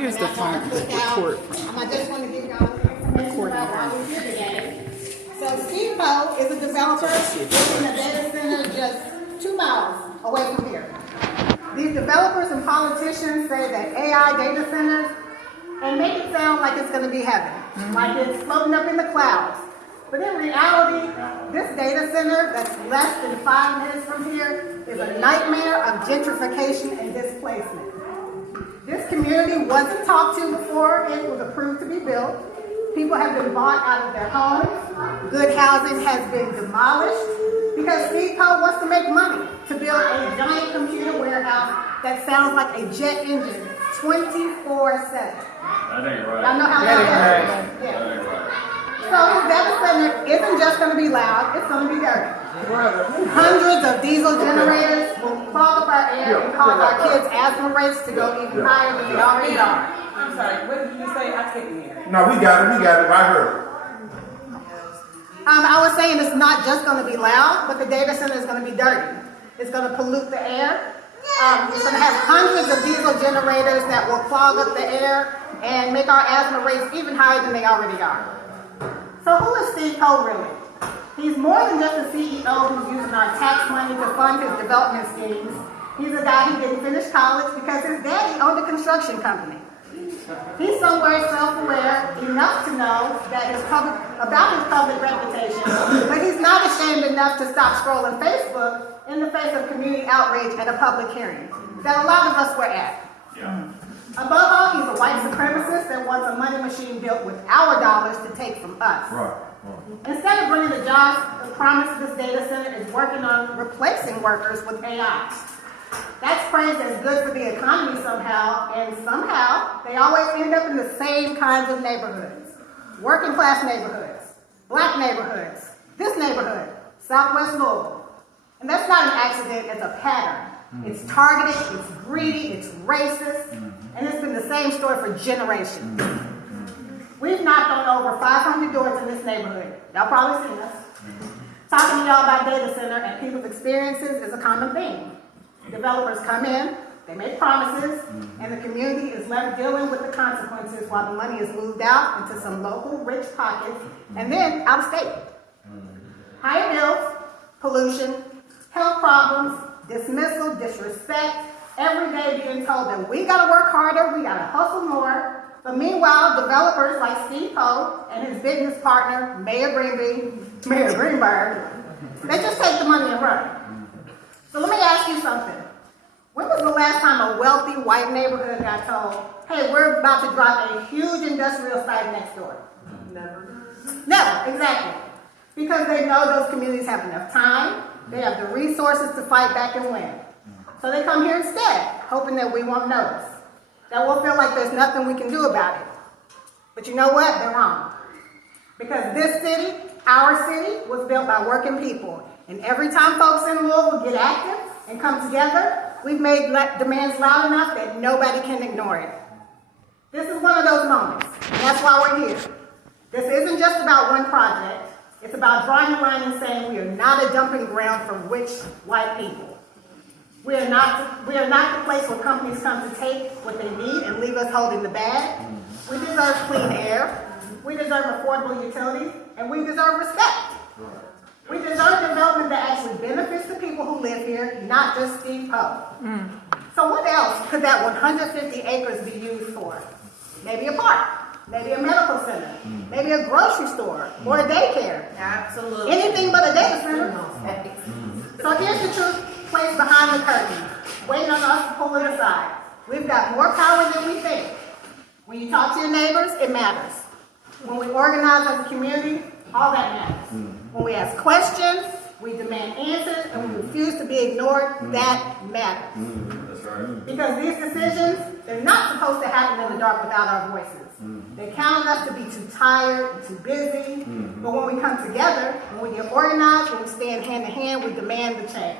Here's the phone, the record. I just want to give y'all information about why we're here today. So Steve Poe is a developer in a data center just 2 miles away from here. These developers and politicians say that AI data centers and make it sound like it's going to be heaven, like it's floating up in the clouds. But in reality, this data center that's less than 5 minutes from here is a nightmare of gentrification and displacement. This community wasn't talked to before it was approved to be built. People have been bought out of their homes. Good housing has been demolished because Steve Poe wants to make money to build a giant computer warehouse that sounds like a jet engine 24/7. That ain't right. Y'all know how that is? Yeah. That ain't right. So his data center isn't just going to be loud, it's going to be dirty. Hundreds of diesel generators will clog up our air and cause our kids' asthma rates to go even higher than they already are. I'm sorry, what did you say? I couldn't hear. No, we got it, I heard. I was saying it's not just going to be loud, but the data center is going to be dirty. It's going to pollute the air. It's going to have hundreds of diesel generators that will clog up the air and make our asthma rates even higher than they already are. So who is Steve Poe really? He's more than just a CEO who's using our tax money to fund his development schemes. He's a guy who didn't finish college because his daddy owned a construction company. He's somewhere self-aware enough to know that about his public reputation, but he's not ashamed enough to stop scrolling Facebook in the face of community outrage at a public hearing that a lot of us were at. Yeah. Above all, he's a white supremacist that wants a money machine built with our dollars to take from us. Right. Instead of bringing the jobs, the promise of this data center is working on replacing workers with AI. That's praised as good for the economy somehow, and somehow they always end up in the same kinds of neighborhoods. Working class neighborhoods, black neighborhoods, this neighborhood, Southwest Louisville. And that's not an accident, it's a pattern. It's targeted, it's greedy, it's racist, and it's been the same story for generations. We've knocked on over 500 doors in this neighborhood. Y'all probably seen us. Talking to y'all about data center and people's experiences is a common theme. Developers come in, they make promises, and the community is left dealing with the consequences while the money is moved out into some local rich pockets and then out of state. Higher bills, pollution, health problems, dismissal, disrespect, every day being told that we gotta work harder, we gotta hustle more. But meanwhile, developers like Steve Poe and his business partner, Mayor Greenberg, they just take the money and run. So let me ask you something. When was the last time a wealthy white neighborhood got told, hey, we're about to drop a huge industrial site next door? Never. Never, exactly. Because they know those communities have enough time, they have the resources to fight back and win. So they come here instead, hoping that we won't notice, that we'll feel like there's nothing we can do about it. But you know what? They're wrong. Because this city, our city, was built by working people. And every time folks in Louisville get active and come together, we've made demands loud enough that nobody can ignore it. This is one of those moments, and that's why we're here. This isn't just about one project. It's about drawing a line and saying we are not a dumping ground for rich white people. We are not the place where companies come to take what they need and leave us holding the bag. We deserve clean air. We deserve affordable utilities, and we deserve respect. We deserve development that actually benefits the people who live here, not just Steve Poe. So what else could that 150 acres be used for? Maybe a park, maybe a medical center, maybe a grocery store, or a daycare. Absolutely. Anything but a data center. So here's the truth placed behind the curtain, waiting on us to pull it aside. We've got more power than we think. When you talk to your neighbors, it matters. When we organize as a community, all that matters. When we ask questions, we demand answers, and we refuse to be ignored, that matters. That's right. Because these decisions, they're not supposed to happen in the dark without our voices. They count on us to be too tired, too busy, but when we come together, when we get organized, when we stand hand in hand, we demand the change.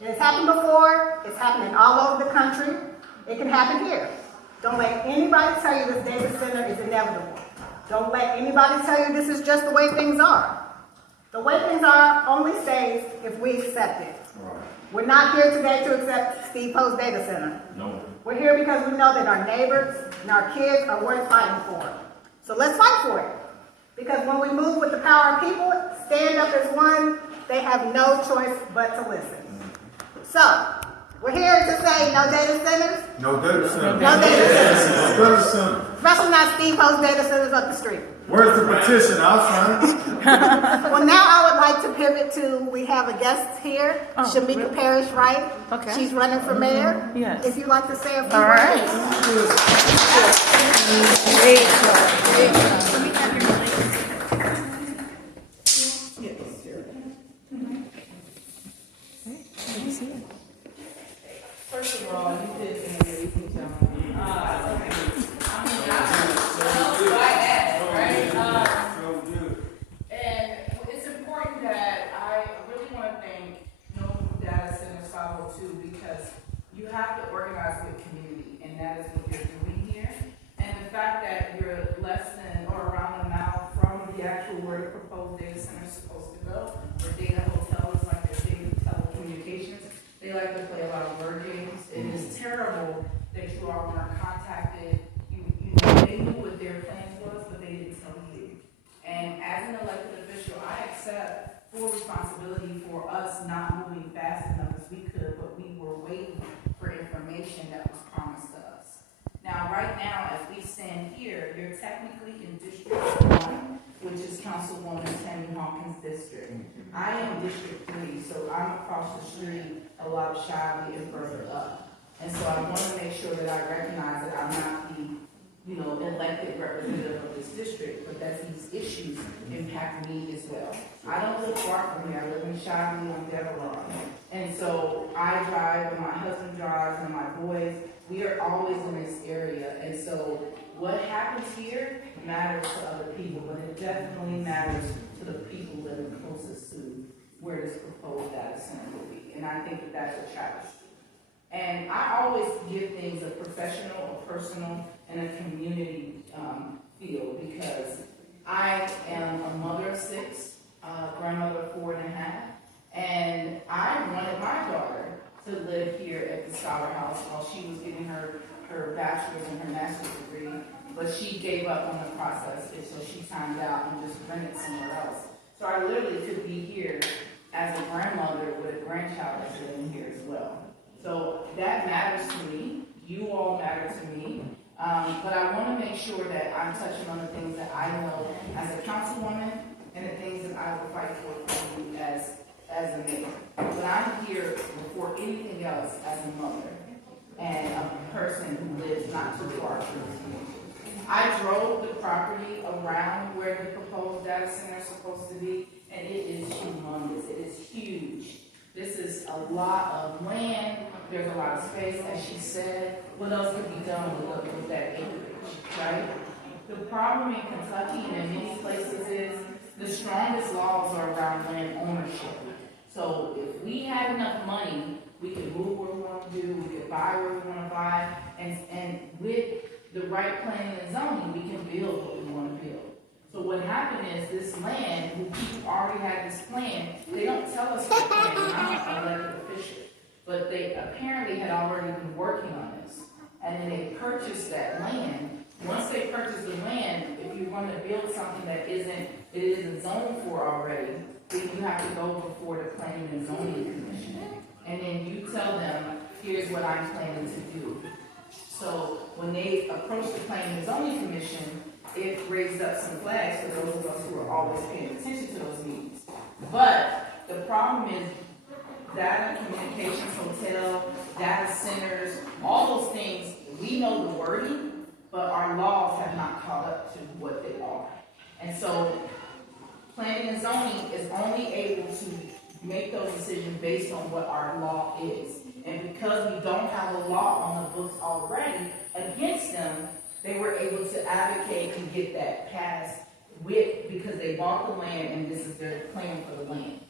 It has happened before, it's happening all over the country, it can happen here. Don't let anybody tell you this data center is inevitable. Don't let anybody tell you this is just the way things are. The way things are only stays if we accept it. Right. We're not here today to accept Steve Poe's data center. No. We're here because we know that our neighbors, and our kids are worth fighting for. So let's fight for it. Because when we move with the power of people, stand up as one, they have no choice but to listen. So, we're here to say no data centers. No data center. No data centers. No data center. Especially not Steve Ho's data centers up the street. Where's the petition? I'll sign it. Well, now I would like to pivot to, we have a guest here, Shamika Parrish-Wright. Okay. She's running for mayor. Yes. If you'd like to say a few All words. right. First of all, you did say ladies and gentlemen. And it's important that I really want to thank No Data Centers 502 because you have to organize with community, and that is what you're doing here. And the fact that you're less than or around a mile from the actual where the proposed data center is supposed to go, where data hotel is like their data telecommunications. They like to play a lot of word games. It is terrible that you all weren't contacted. You know, they knew what their plans was, but they didn't tell you. And as an elected official, I accept full responsibility for us not moving fast enough as we could, but we were waiting for information that was promised to us. Now, right now, as we stand here, you're technically in District 1, which is Councilwoman Tammy Hawkins' district. I am District 3, so I'm across the street a lot of Shively and further up. And so I want to make sure that I recognize that I'm not the, elected representative of this district, but that these issues impact me as well. I don't live far from here. I live in Shively on Devereaux. And so I drive, and my husband drives, and my boys, we are always in this area. And so what happens here matters to other people, but it definitely matters to the people living closest to where this proposed data center will be. And I think that that's a travesty. And I always give things a professional, a personal, and a community feel because I am a mother of 6, grandmother of 4.5, and I wanted my daughter to live here at the Scholar House while she was getting her bachelor's and her master's degree, but she gave up on the process, and so she timed out and just rented somewhere else. So I literally could be here as a grandmother with a grandchild that's living here as well. So that matters to me. You all matter to me. But I want to make sure that I'm touching on the things that I know as a councilwoman and the things that I will fight for you as a mayor. But I'm here before anything else as a mother and a person who lives not too far from this community. I drove the property around where the proposed data center is supposed to be, and it is humongous. It is huge. This is a lot of land. There's a lot of space, as she said. What else could be done with that acreage, right? The problem in Kentucky and in many places is the strongest laws are around land ownership. So if we had enough money, we could move where we want to do, we could buy where we want to buy, and with the right planning and zoning, we can build what we want to build. So what happened is this land, when people already had this plan, they don't tell us what plan, I'm an elected official, but they apparently had already been working on this. And then they purchased that land. Once they purchase the land, if you want to build something that isn't zoned for already, then you have to go before the Planning and Zoning Commission. And then you tell them, here's what I'm planning to do. So when they approach the Planning and Zoning Commission, it raised up some flags for those of us who are always paying attention to those meetings. But the problem is data communications, hotel, data centers, all those things, we know the wording, but our laws have not caught up to what they are. And so planning and zoning is only able to make those decisions based on what our law is. And because we don't have a law on the books already against them, they were able to advocate and get that passed because they bought the land and this is their plan for the land.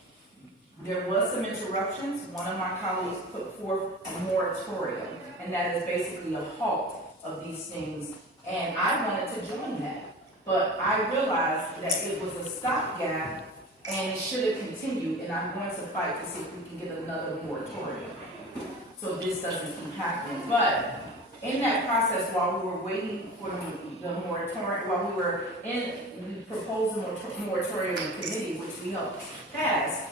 There was some interruptions. One of my colleagues put forth a moratorium, and that is basically a halt of these things. And I wanted to join that. But I realized that it was a stopgap and it should have continued, and I'm going to fight to see if we can get another moratorium so this doesn't keep happening. But in that process, while we were waiting for the moratorium, while we were we proposed the moratorium in committee, which we helped pass,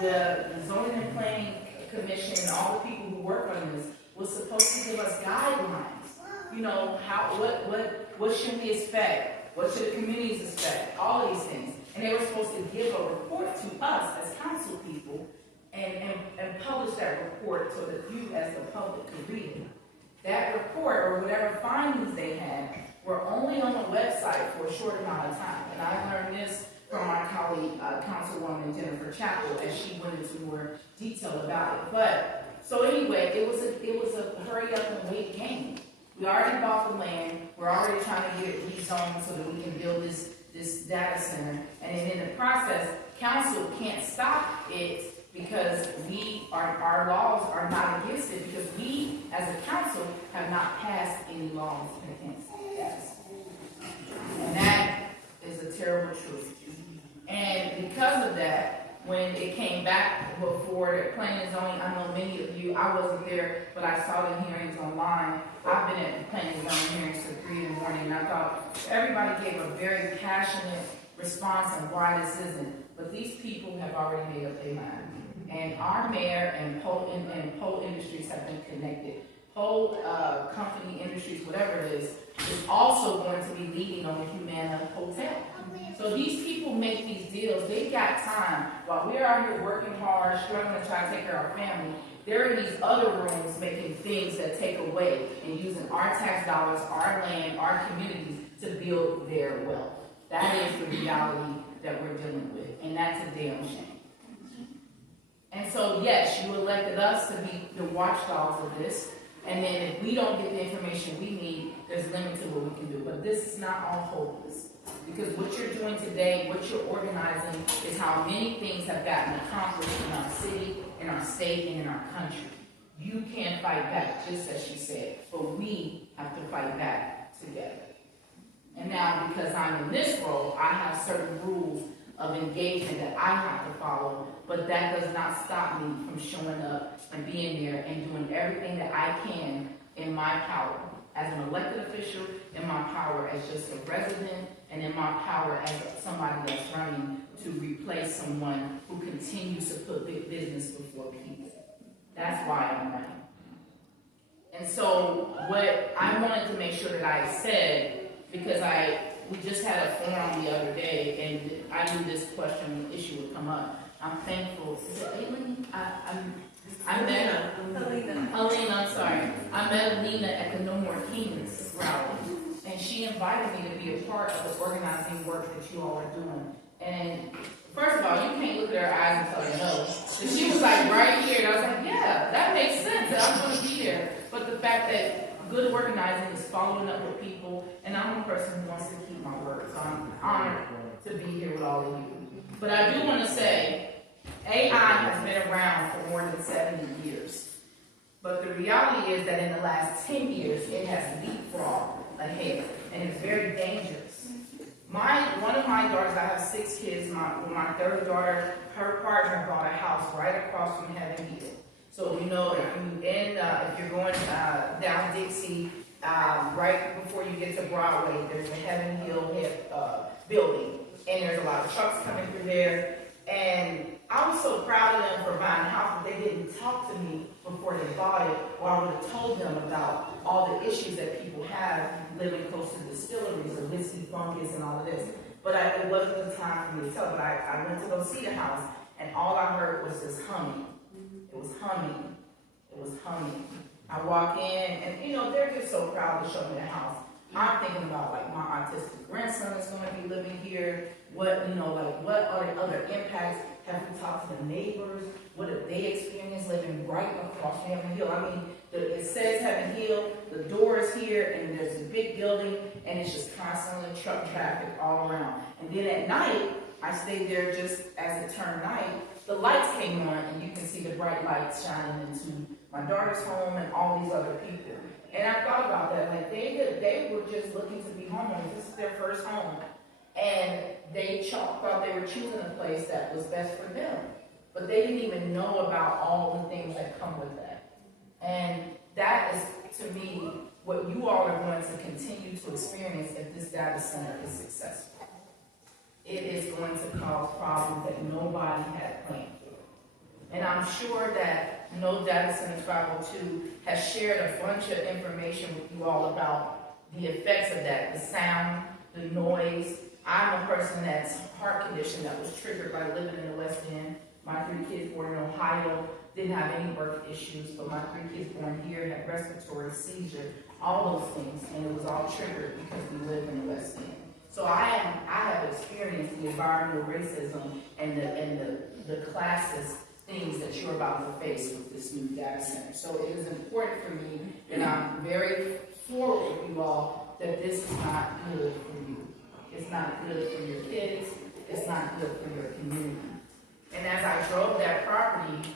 the zoning and planning commission and all the people who work on this was supposed to give us guidelines. You know, what should we expect? What should the communities expect? All of these things. And they were supposed to give a report to us as council people and publish that report so that you as the public could read it. That report, or whatever findings they had, were only on the website for a short amount of time. And I learned this from my colleague, Councilwoman Jennifer Chappell, as she went into more detail about it. But, so anyway, it was a hurry up and wait game. We already bought the land, we're already trying to get it rezoned so that we can build this data center. And then in the process, council can't stop it because our laws are not against it, because we, as a council, have not passed any laws against this. And that is a terrible truth. And because of that, when it came back before the planning and zoning, I know many of you, I wasn't there, but I saw the hearings online. I've been at the planning and zoning hearings till 3 in the morning, and I thought everybody gave a very passionate response on why this isn't. But these people have already made up their mind. And our mayor and Poe Industries have been connected. Poe Company Industries, whatever it is also going to be leading on the Humana Hotel. So these people make these deals. They got time. While we're out here working hard, struggling to try to take care of our family, they're in these other rooms making things that take away and using our tax dollars, our land, our communities to build their wealth. That is the reality that we're dealing with, and that's a damn shame. And so, yes, you elected us to be the watchdogs of this, and then if we don't get the information we need, there's limits to what we can do. But this is not all hopeless, because what you're doing today, what you're organizing, is how many things have gotten accomplished in our city, in our state, and in our country. You can't fight back, just as she said, but we have to fight back together. And now, because I'm in this role, I have certain rules of engagement that I have to follow, but that does not stop me from showing up and being there and doing everything that I can in my power as an elected official, in my power as just a resident, and in my power as somebody that's running to replace someone who continues to put big business before people. That's why I'm running. And so what I wanted to make sure that I said, because we just had a forum the other day, and I knew this issue would come up. I'm thankful. Is it Aileen? I met Alina, I'm sorry. I met Alina at the No More Kings rally, and she invited me to be a part of the organizing work that you all are doing. And first of all, you can't look at her eyes and tell her no. And she was like right here, and I was like, yeah, that makes sense. I'm going to be there. But the fact that good organizing is following up with people, and I'm a person who wants to keep my word, so I'm honored to be here with all of you. But I do want to say, AI has been around for more than 70 years. But the reality is that in the last 10 years, it has leapfrogged ahead, and it's very dangerous. One of my daughters, I have 6 kids, my third daughter, her partner bought a house right across from Heaven Hill. So if you're going down Dixie, right before you get to Broadway, there's a Heaven Hill building, and there's a lot of trucks coming through there. And I was so proud of them for buying a house, but they didn't talk to me before they bought it, or I would have told them about all the issues that people have living close to distilleries or whiskey fungus and all of this. But it wasn't the time for me to tell. But I went to go see the house, and all I heard was this humming. It was humming. It was humming. I walk in, and they're just so proud to show me the house. I'm thinking about my autistic grandson is going to be living here. What are the other impacts? Have we talked to the neighbors? What have they experienced living right across Heaven Hill? I mean, it says Heaven Hill, the door is here, and there's a big building, and it's just constantly truck traffic all around. And then at night, I stayed there just as it turned night. The lights came on, and you can see the bright lights shining into my daughter's home and all these other people. And I thought about that, like they were just looking to be homeowners. This is their first home. And they thought they were choosing a place that was best for them. But they didn't even know about all the things that come with that. And that is to me what you all are going to continue to experience if this data center is successful. It is going to cause problems that nobody had planned for. And I'm sure that No Data Center 502 has shared a bunch of information with you all about the effects of that, the sound, the noise. I'm a person that's heart condition that was triggered by living in the West End. My 3 kids born in Ohio didn't have any birth issues, but my 3 kids born here had respiratory seizure, all those things, and it was all triggered because we live in the West End. So I have experienced the environmental racism and the classist things that you're about to face with this new data center. So it is important for me, and I'm very forward with you all, that this is not good for you. It's not good for your kids. It's not good for your community. And as I drove that property,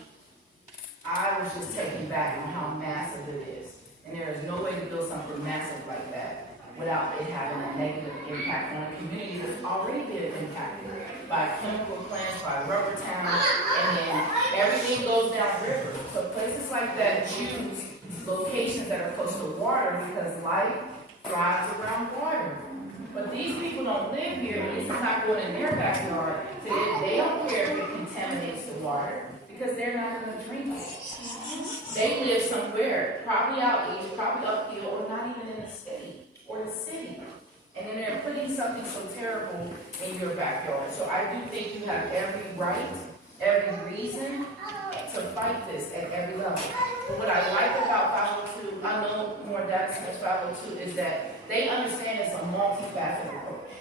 I was just taken back on how massive it is. And there is no way to build something massive like that without it having a negative impact on a community that's already been impacted by chemical plants, by rubber town, and then everything goes downriver. So places like that choose locations that are close to water because life thrives around water. But these people don't live here, and this is not going in their backyard. So they don't care if it contaminates the water because they're not going to drink it. They live somewhere, probably out east, probably uphill, or not even in the state or the city. And then they're putting something so terrible in your backyard. So I do think you have every right, every reason to fight this at every level. But what I like about 502, I know more data centers 502, is that they understand it's a multifaceted approach.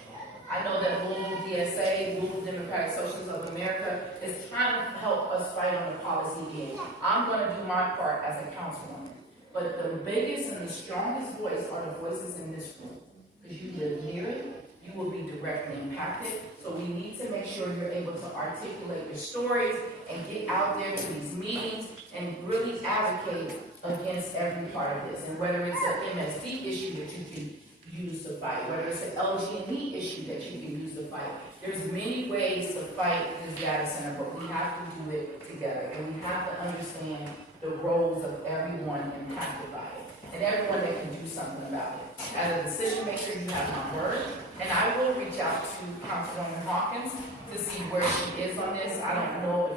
I know that Louisville DSA, Louisville Democratic Socialists of America, is trying to help us fight on the policy end. I'm going to do my part as a councilwoman. But the biggest and the strongest voice are the voices in this room. Because you live near it, you will be directly impacted. So we need to make sure you're able to articulate your stories and get out there to these meetings and really advocate against every part of this. And whether it's an MSD issue that you can use to fight, whether it's an LG&E issue that you can use to fight. There's many ways to fight this data center, but we have to do it together. And we have to understand the roles of everyone impacted by it. And everyone that can do something about it. As a decision maker, you have my word. And I will reach out to Councilwoman Hawkins to see where she is on this. I don't know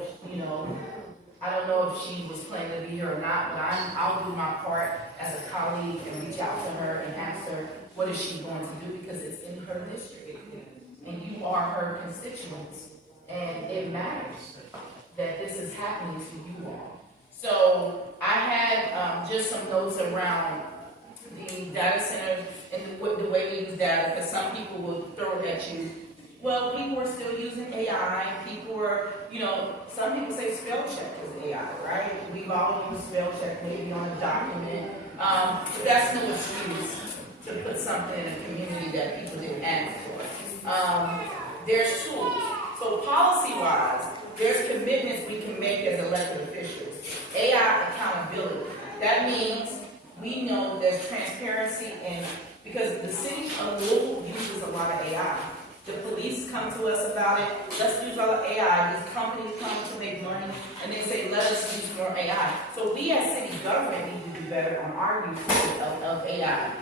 if she was planning to be here or not, but I'll do my part as a colleague and reach out to her and ask her what is she going to do, because it's in her district. And you are her constituents. And it matters that this is happening to you all. So I had just some notes around the data center and the way we use data, because some people will throw at you, well, people are still using AI. People are, some people say spell check is AI, right? We've all used spell check maybe on a document. But that's no excuse to put something in a community that people didn't ask for. There's tools. So policy-wise, there's commitments we can make as elected officials. AI accountability. That means we know there's transparency, and because the city of Louisville uses a lot of AI. The police come to us about it. Let's use all the AI. These companies come to make money, and they say, let us use more AI. So we as city government need to do better on our use of AI.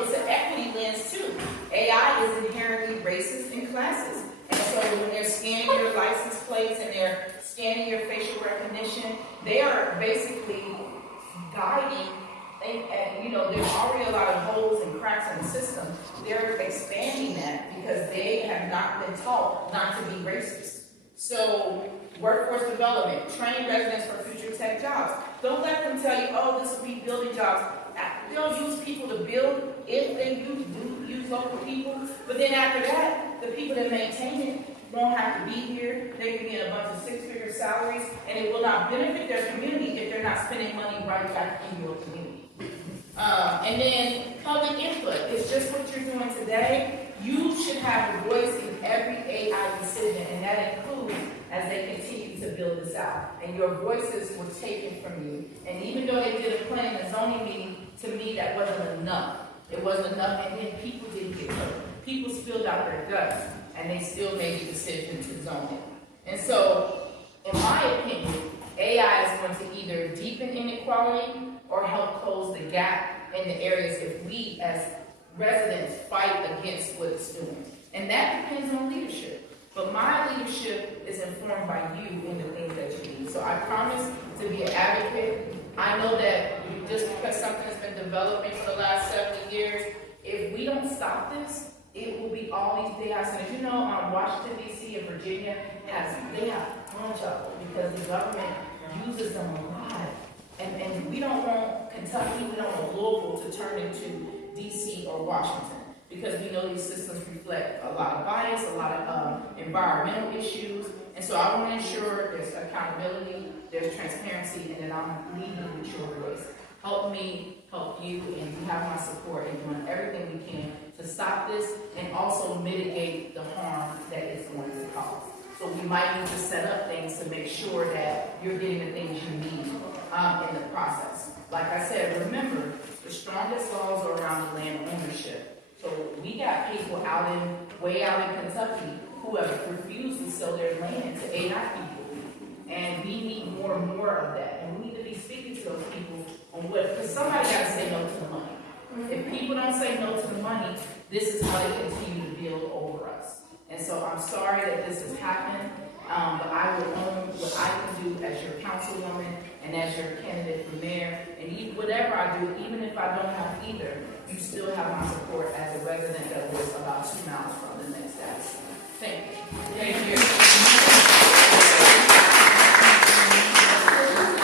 It's an equity lens too. AI is inherently racist and classist. And so when they're scanning your license plates and they're scanning your facial recognition, they are basically guiding. And there's already a lot of holes and cracks in the system. They're expanding that because they have not been taught not to be racist. So workforce development, train residents for future tech jobs. Don't let them tell you, oh, this will be building jobs. They'll use people to build if they use local people. But then after that, the people that maintain it won't have to be here. They can get a bunch of six-figure salaries, and it will not benefit their community if they're not spending money right back in your community. And then public input is just what you're doing today. You should have a voice in every AI decision, and that includes as they continue to build this out. And your voices were taken from you. And even though they did a planning and zoning meeting, to me that wasn't enough. It wasn't enough, and then people didn't get hurt. People spilled out their guts, and they still made a decision to zone it. And so, in my opinion, AI is going to either deepen inequality or help close the gap in the areas if we as residents fight against what it's doing. And that depends on leadership. But my leadership is informed by you in the things that you need. So I promise to be an advocate. I know that just because something has been developing for the last 70 years, if we don't stop this, it will be all these day centers. You know, Washington, D.C. and Virginia, they have a bunch of them because the government uses them a lot. And we don't want Kentucky, we don't want Louisville to turn into D.C. or Washington, because we know these systems reflect a lot of bias, a lot of environmental issues. And so I want to ensure there's accountability, there's transparency, and that I'm leading with your voice. Help me, help you, and you have my support in doing everything we can to stop this and also mitigate the harm that it's going to cause. So we might need to set up things to make sure that you're getting the things you need in the process. Like I said, remember, the strongest laws are around the land ownership. So we got people way out in Kentucky who have refused to sell their land to AI people. And we need more and more of that. And we need to be speaking to those people on because somebody got to say no to the money. If people don't say no to the money, this is how they continue to build over us. And so I'm sorry that this has happened, but I will own what I can do as your councilwoman and as your candidate for mayor. And whatever I do, even if I don't have either, you still have my support as a resident that lives about 2 miles from the next house. Thank you. Thank you.